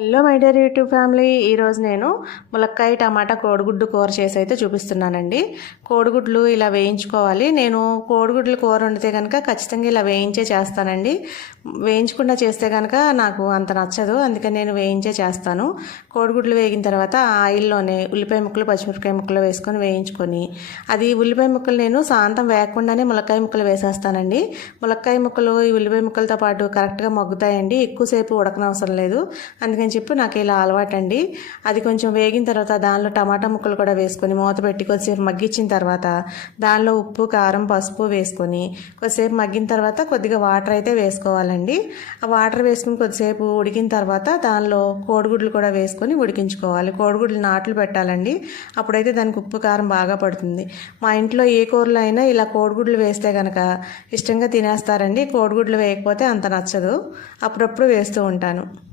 Hello my dear YouTube family. ఈరోజు నేను ములక్కాయ టమాటా కోడిగుడ్డు కూర చేసి అయితే చూపిస్తున్నానండి. కోడిగుడ్లు ఇలా వేయించుకోవాలి. నేను కోడిగుడ్లు కూర వండితే కనుక ఖచ్చితంగా ఇలా వేయించే చేస్తానండి. వేయించకుండా చేస్తే కనుక నాకు అంత నచ్చదు. అందుకని నేను వేయించే చేస్తాను. కోడిగుడ్లు వేగిన తర్వాత ఆయిల్లోనే ఉల్లిపాయ ముక్కలు పచ్చిమిరపకాయ ముక్కలు వేసుకొని వేయించుకొని అది ఉల్లిపాయ ముక్కలు నేను సాంతం వేయకుండానే ములక్కాయ ముక్కలు వేసేస్తానండి. ములక్కాయ ముక్కలు ఈ ఉల్లిపాయ ముక్కలతో పాటు కరెక్ట్గా మగ్గుతాయండి. ఎక్కువసేపు ఉడకనవసరం లేదు. అందుకని చెప్పి నాకు ఇలా అలవాటండి. అది కొంచెం వేగిన తర్వాత దానిలో టమాటా ముక్కలు కూడా వేసుకొని మూత పెట్టి కొద్దిసేపు మగ్గించిన తర్వాత దానిలో ఉప్పు కారం పసుపు వేసుకొని కొద్దిసేపు మగ్గిన తర్వాత కొద్దిగా వాటర్ అయితే వేసుకోవాలండి. ఆ వాటర్ వేసుకుని కొద్దిసేపు ఉడికిన తర్వాత దానిలో కోడిగుడ్లు కూడా వేసుకొని ఉడికించుకోవాలి. కోడిగుడ్లు నాట్లు పెట్టాలండి. అప్పుడైతే దానికి ఉప్పు కారం బాగా పడుతుంది. మా ఇంట్లో ఏ కూరలో అయినా ఇలా కోడిగుడ్లు వేస్తే కనుక ఇష్టంగా తినేస్తారండి. కోడిగుడ్లు వేయకపోతే అంత నచ్చదు. అప్పుడప్పుడు వేస్తూ ఉంటాను.